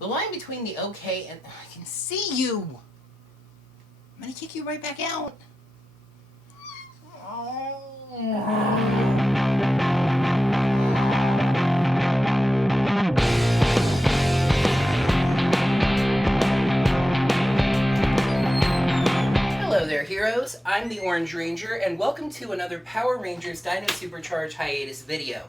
The line between the okay and... I can see you! I'm gonna kick you right back out. Hello there, heroes. I'm the Orange Ranger, and welcome to another Power Rangers Dino SuperCharge Hiatus video.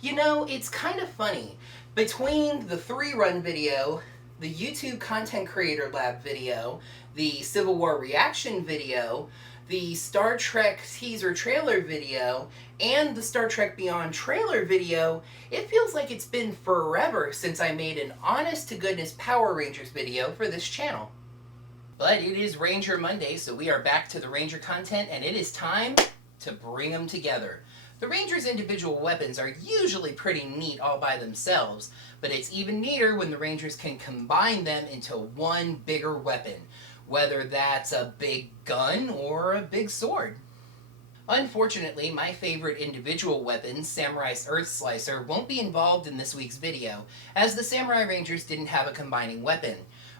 You know, it's kind of funny. Between the 3-run video, the YouTube Content Creator Lab video, the Civil War reaction video, the Star Trek teaser trailer video, and the Star Trek Beyond trailer video, it feels like it's been forever since I made an honest-to-goodness Power Rangers video for this channel. But it is Ranger Monday, so we are back to the Ranger content, and it is time to bring them together. The Rangers' individual weapons are usually pretty neat all by themselves, but it's even neater when the Rangers can combine them into one bigger weapon, whether that's a big gun or a big sword. Unfortunately, my favorite individual weapon, Samurai's Earth Slicer, won't be involved in this week's video, as the Samurai Rangers didn't have a combining weapon.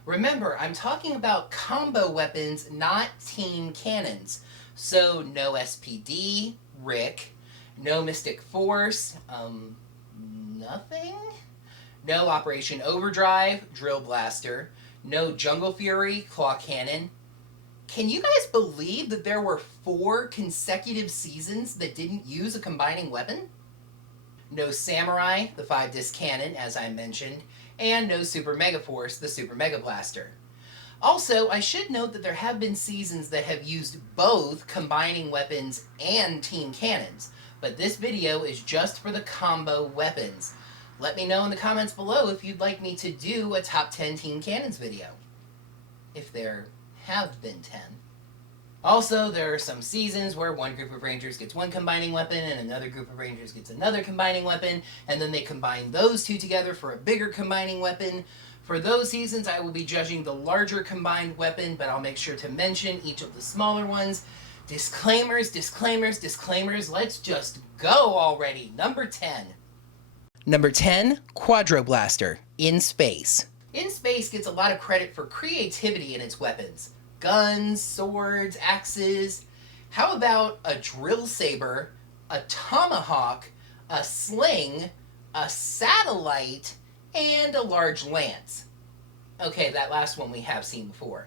Remember, I'm talking about combo weapons, not team cannons. So, no SPD, Rick, no Mystic Force, nothing? No Operation Overdrive, Drill Blaster, no Jungle Fury, Claw Cannon. Can you guys believe that there were 4 consecutive seasons that didn't use a combining weapon? No Samurai, the 5-disc cannon, as I mentioned, and no Super Mega Force, the Super Mega Blaster. Also, I should note that there have been seasons that have used both combining weapons and team cannons, but this video is just for the combo weapons. Let me know in the comments below if you'd like me to do a top 10 team cannons video. If there have been 10. Also, there are some seasons where one group of Rangers gets one combining weapon and another group of Rangers gets another combining weapon, and then they combine those two together for a bigger combining weapon. For those seasons, I will be judging the larger combined weapon, but I'll make sure to mention each of the smaller ones. Disclaimers, disclaimers, disclaimers. Let's just go already. Number 10. Number 10, Quadro Blaster, In Space. In Space gets a lot of credit for creativity in its weapons. Guns, swords, axes. How about a drill saber, a tomahawk, a sling, a satellite, and a large lance? Okay, that last one we have seen before.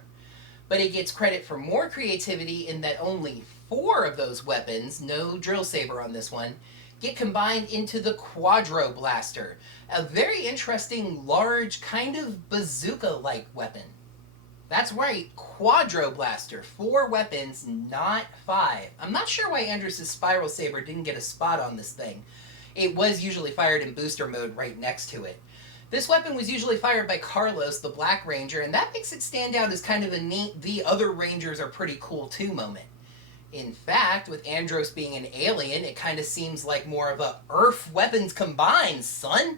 But it gets credit for more creativity in that only 4 of those weapons, no drill saber on this one, get combined into the Quadro Blaster, a very interesting, large, kind of bazooka-like weapon. That's right, Quadro Blaster, 4 weapons, not 5. I'm not sure why Andrus' Spiral Saber didn't get a spot on this thing. It was usually fired in booster mode right next to it. This weapon was usually fired by Carlos, the Black Ranger, and that makes it stand out as kind of a neat, the other Rangers are pretty cool too moment. In fact, with Andros being an alien, it kind of seems like more of a Earth weapons combined, son!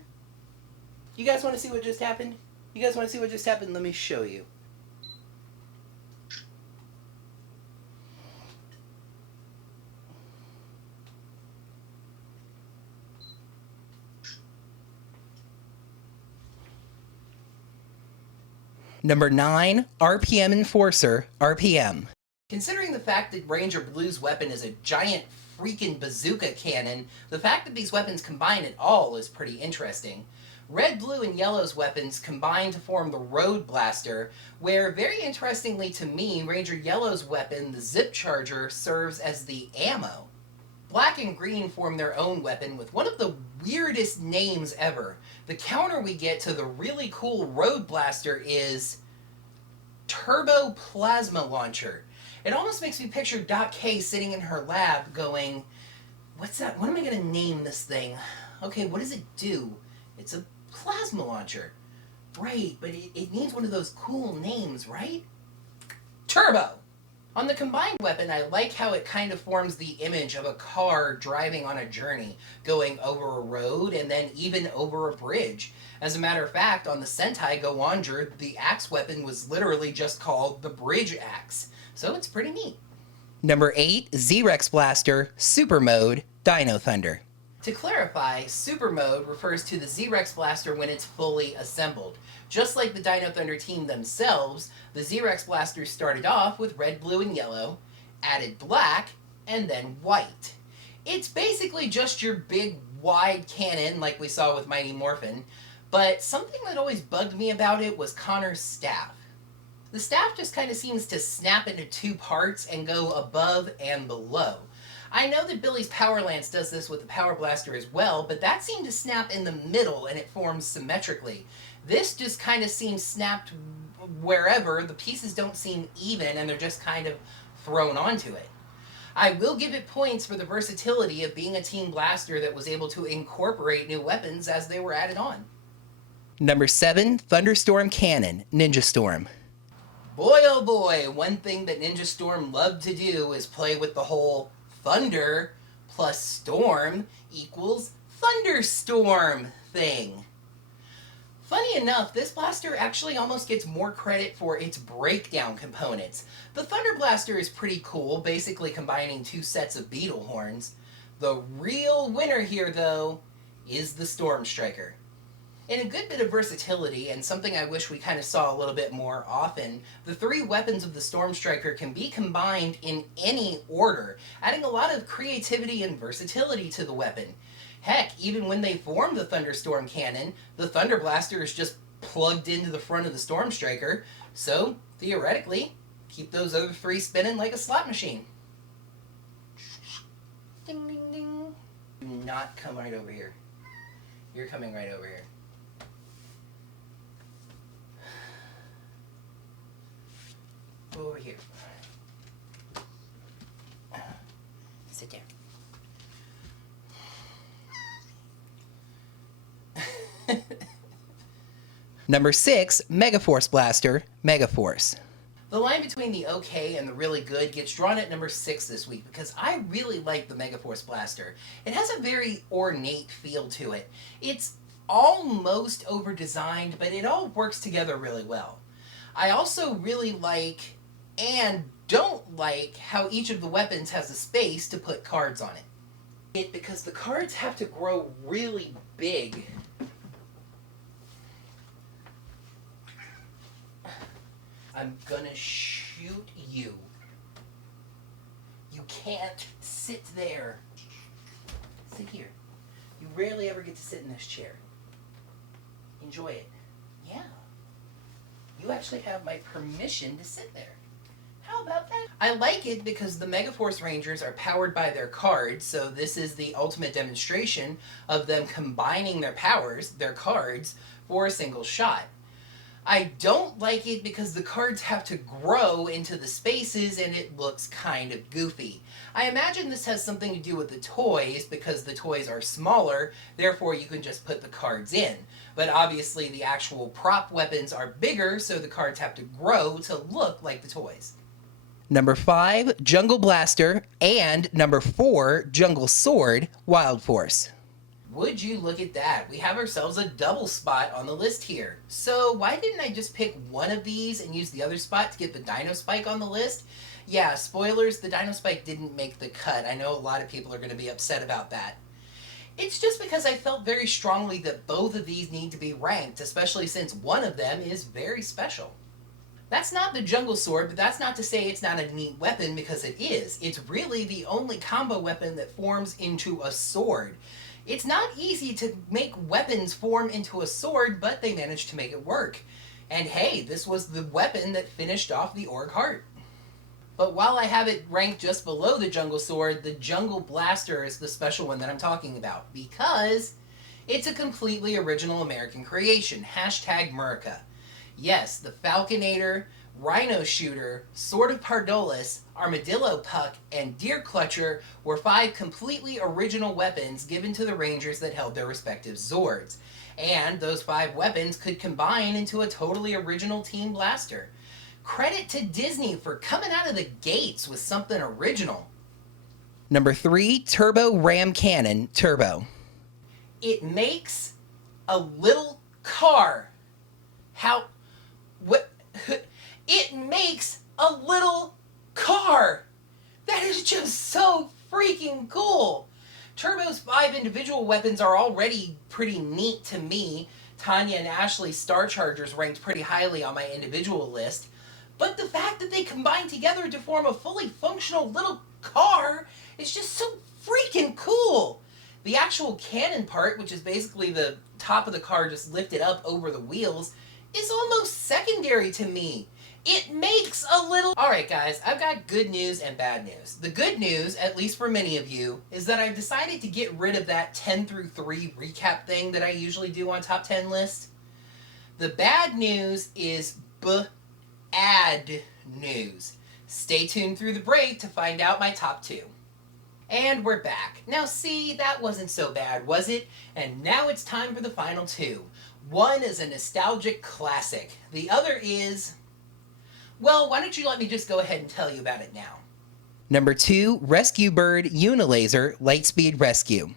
You guys want to see what just happened? You guys want to see what just happened? Let me show you. Number 9, RPM Enforcer, RPM. Considering the fact that Ranger Blue's weapon is a giant freaking bazooka cannon, the fact that these weapons combine at all is pretty interesting. Red, Blue, and Yellow's weapons combine to form the Road Blaster, where, very interestingly to me, Ranger Yellow's weapon, the Zip Charger, serves as the ammo. Black and Green form their own weapon with one of the weirdest names ever. The counter we get to the really cool Road Blaster is Turbo Plasma Launcher. It almost makes me picture Doc K sitting in her lab going, what's that? What am I going to name this thing? Okay, what does it do? It's a plasma launcher. Right, but it needs one of those cool names, right? Turbo! On the combined weapon, I like how it kind of forms the image of a car driving on a journey, going over a road and then even over a bridge. As a matter of fact, on the Sentai Go Onger, the axe weapon was literally just called the Bridge Axe. So it's pretty neat. Number 8, Z-Rex Blaster, Super Mode, Dino Thunder. To clarify, Super Mode refers to the Z-Rex blaster when it's fully assembled. Just like the Dino Thunder team themselves, the Z-Rex blasters started off with red, blue, and yellow, added black, and then white. It's basically just your big, wide cannon like we saw with Mighty Morphin, but something that always bugged me about it was Connor's staff. The staff just kind of seems to snap into two parts and go above and below. I know that Billy's Power Lance does this with the Power Blaster as well, but that seemed to snap in the middle and it forms symmetrically. This just kind of seems snapped wherever. The pieces don't seem even and they're just kind of thrown onto it. I will give it points for the versatility of being a team blaster that was able to incorporate new weapons as they were added on. Number 7, Thunderstorm Cannon, Ninja Storm. Boy oh boy, one thing that Ninja Storm loved to do is play with the whole thunder plus storm equals thunderstorm thing. Funny enough, this blaster actually almost gets more credit for its breakdown components. The Thunder Blaster is pretty cool, basically combining two sets of beetle horns. The real winner here, though, is the Storm Striker. In a good bit of versatility, and something I wish we kind of saw a little bit more often, the three weapons of the Storm Striker can be combined in any order, adding a lot of creativity and versatility to the weapon. Heck, even when they form the Thunderstorm Cannon, the Thunder Blaster is just plugged into the front of the Storm Striker, so, theoretically, keep those other three spinning like a slot machine. Ding, ding, ding. Do not come right over here. You're coming right over here. Go over here. Sit down. Number 6, Megaforce Blaster, Megaforce. The line between the okay and the really good gets drawn at number 6 this week because I really like the Megaforce Blaster. It has a very ornate feel to it. It's almost over-designed, but it all works together really well. I also really like and don't like how each of the weapons has a space to put cards on it. Because the cards have to grow really big. I'm gonna shoot you. You can't sit there. Sit here. You rarely ever get to sit in this chair. Enjoy it. Yeah. You actually have my permission to sit there. How about that? I like it because the Megaforce Rangers are powered by their cards, so this is the ultimate demonstration of them combining their powers, their cards, for a single shot. I don't like it because the cards have to grow into the spaces and it looks kind of goofy. I imagine this has something to do with the toys because the toys are smaller, therefore you can just put the cards in. But obviously the actual prop weapons are bigger, so the cards have to grow to look like the toys. Number 5, Jungle Blaster, and number 4, Jungle Sword, Wild Force. Would you look at that? We have ourselves a double spot on the list here. So why didn't I just pick one of these and use the other spot to get the Dino Spike on the list? Yeah, spoilers, the Dino Spike didn't make the cut. I know a lot of people are going to be upset about that. It's just because I felt very strongly that both of these need to be ranked, especially since one of them is very special. That's not the Jungle Sword, but that's not to say it's not a neat weapon, because it is. It's really the only combo weapon that forms into a sword. It's not easy to make weapons form into a sword, but they managed to make it work. And hey, this was the weapon that finished off the Org Heart. But while I have it ranked just below the Jungle Sword, the Jungle Blaster is the special one that I'm talking about, because it's a completely original American creation. #Murica. Yes, the Falconator, Rhino Shooter, Sword of Pardolis, Armadillo Puck, and Deer Clutcher were 5 completely original weapons given to the Rangers that held their respective Zords. And those 5 weapons could combine into a totally original team blaster. Credit to Disney for coming out of the gates with something original. Number 3, Turbo Ram Cannon, Turbo. It makes a little car. It makes a little car. That is just so freaking cool. Turbo's 5 individual weapons are already pretty neat to me. Tanya and Ashley's Star Chargers ranked pretty highly on my individual list. But the fact that they combine together to form a fully functional little car is just so freaking cool. The actual cannon part, which is basically the top of the car just lifted up over the wheels, is almost secondary to me. It makes a little... Alright guys, I've got good news and bad news. The good news, at least for many of you, is that I've decided to get rid of that 10 through 3 recap thing that I usually do on top 10 lists. The bad news is bad news. Stay tuned through the break to find out my top 2. And we're back. Now see, that wasn't so bad, was it? And now it's time for the final 2. One is a nostalgic classic. The other is... well, why don't you let me just go ahead and tell you about it now. Number 2, Rescue Bird Unilaser Lightspeed Rescue.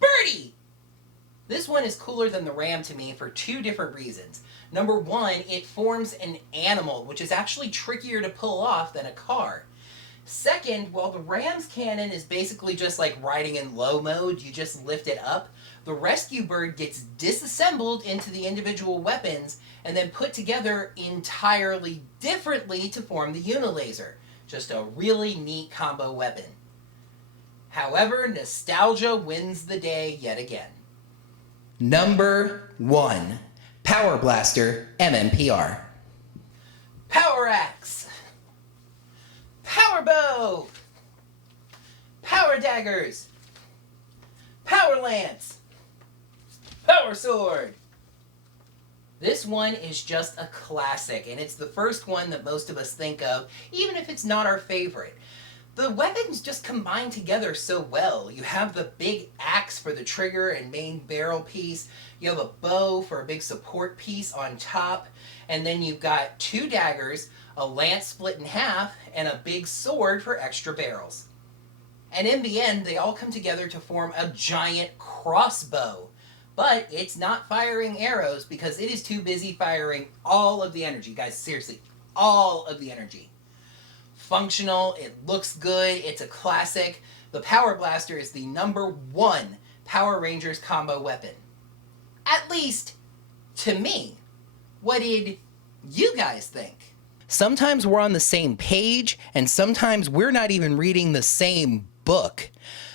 Birdie! This one is cooler than the Ram to me for 2 different reasons. Number 1, it forms an animal, which is actually trickier to pull off than a car. Second, while the Ram's cannon is basically just like riding in low mode, you just lift it up, the Rescue Bird gets disassembled into the individual weapons and then put together entirely differently to form the Unilaser. Just a really neat combo weapon. However, nostalgia wins the day yet again. Number 1, Power Blaster MMPR. Power Axe. Power Bow. Power Daggers. Power Lance. Power Sword. This one is just a classic, and it's the first one that most of us think of, even if it's not our favorite. The weapons just combine together so well. You have the big axe for the trigger and main barrel piece. You have a bow for a big support piece on top. And then you've got 2 daggers, a lance split in half, and a big sword for extra barrels. And in the end, they all come together to form a giant crossbow. But it's not firing arrows because it is too busy firing all of the energy. Guys, seriously, all of the energy. Functional, it looks good, it's a classic. The Power Blaster is the number 1 Power Rangers combo weapon. At least, to me. What did you guys think? Sometimes we're on the same page, and sometimes we're not even reading the same book.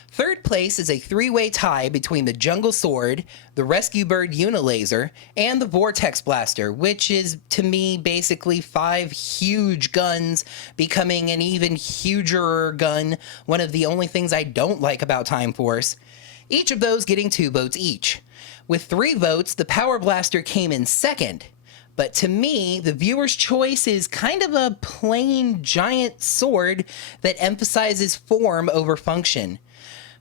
Third place is a 3-way tie between the Jungle Sword, the Rescue Bird Unilaser, and the Vortex Blaster, which is, to me, basically 5 huge guns becoming an even huger gun, one of the only things I don't like about Time Force. Each of those getting 2 votes each. With 3 votes, the Power Blaster came in second. But to me, the viewer's choice is kind of a plain giant sword that emphasizes form over function.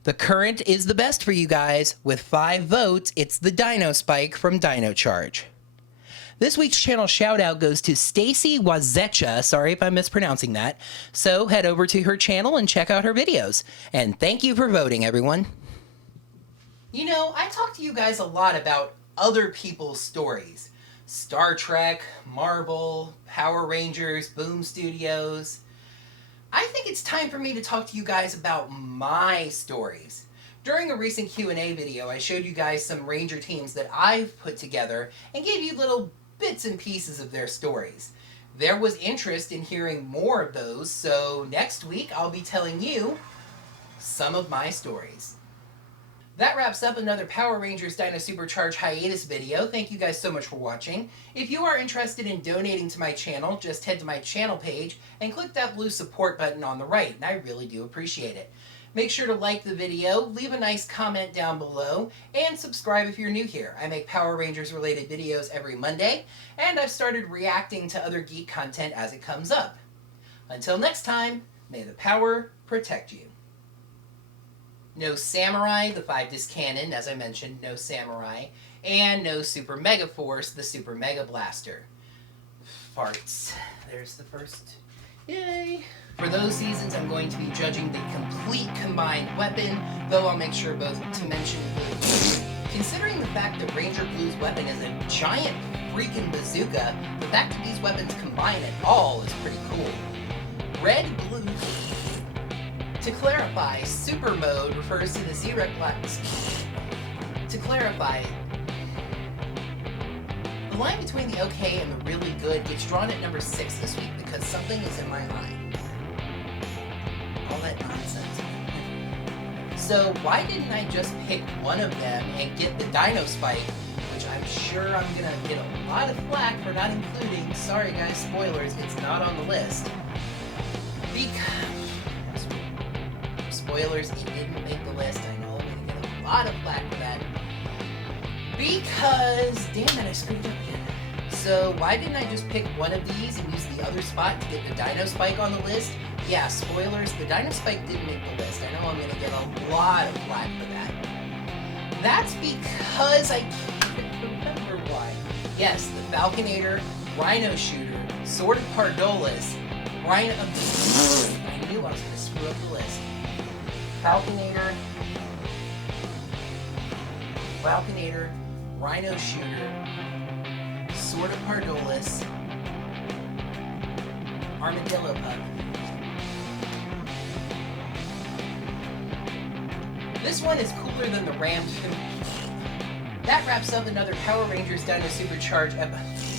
The current is the best for you guys. With 5 votes, it's the Dino Spike from Dino Charge. This week's channel shout out goes to Stacy Wazecha, sorry if I'm mispronouncing that. So head over to her channel and check out her videos. And thank you for voting, everyone. You know, I talk to you guys a lot about other people's stories. Star Trek, Marvel, Power Rangers, Boom Studios. I think it's time for me to talk to you guys about my stories. During a recent Q&A video, I showed you guys some Ranger teams that I've put together and gave you little bits and pieces of their stories. There was interest in hearing more of those, so next week I'll be telling you some of my stories. That wraps up another Power Rangers Dino SuperCharge Hiatus video. Thank you guys so much for watching. If you are interested in donating to my channel, just head to my channel page and click that blue support button on the right, and I really do appreciate it. Make sure to like the video, leave a nice comment down below, and subscribe if you're new here. I make Power Rangers related videos every Monday, and I've started reacting to other geek content as it comes up. Until next time, may the power protect you. No Samurai, the 5-disc cannon, as I mentioned, no Samurai, and no Super Mega Force, the Super Mega Blaster. Farts. There's the first. Yay! For those seasons, I'm going to be judging the complete combined weapon, though I'll make sure both to mention Considering the fact that Ranger Blue's weapon is a giant freaking bazooka, the fact that these weapons combine at all is pretty cool. Red, blue. To clarify, Super Mode refers to the Z-Reckless. To clarify, the line between the okay and the really good gets drawn at number 6 this week because something is in my eye. All that nonsense. So why didn't I just pick one of them and get the Dino Spike, which I'm sure I'm gonna get a lot of flack for not including. Sorry guys, spoilers, it's not on the list. Because, spoilers, it didn't make the list. I know I'm gonna get a lot of flack for that. Because, damn it, I screwed it up again. So why didn't I just pick one of these and use the other spot to get the Dino Spike on the list? Yeah, spoilers, the Dino Spike didn't make the list. I know I'm going to get a lot of flack for that. That's because I can't remember why. Yes, the Falconator, Rhino Shooter, Sword of Pardolas, Rhino... I knew I was going to screw up the list. Falconator, Rhino Shooter, Sword of Pardolas, Armadillo Pup. This one is cooler than the Ram. That wraps up another Power Rangers Dino SuperCharge episode.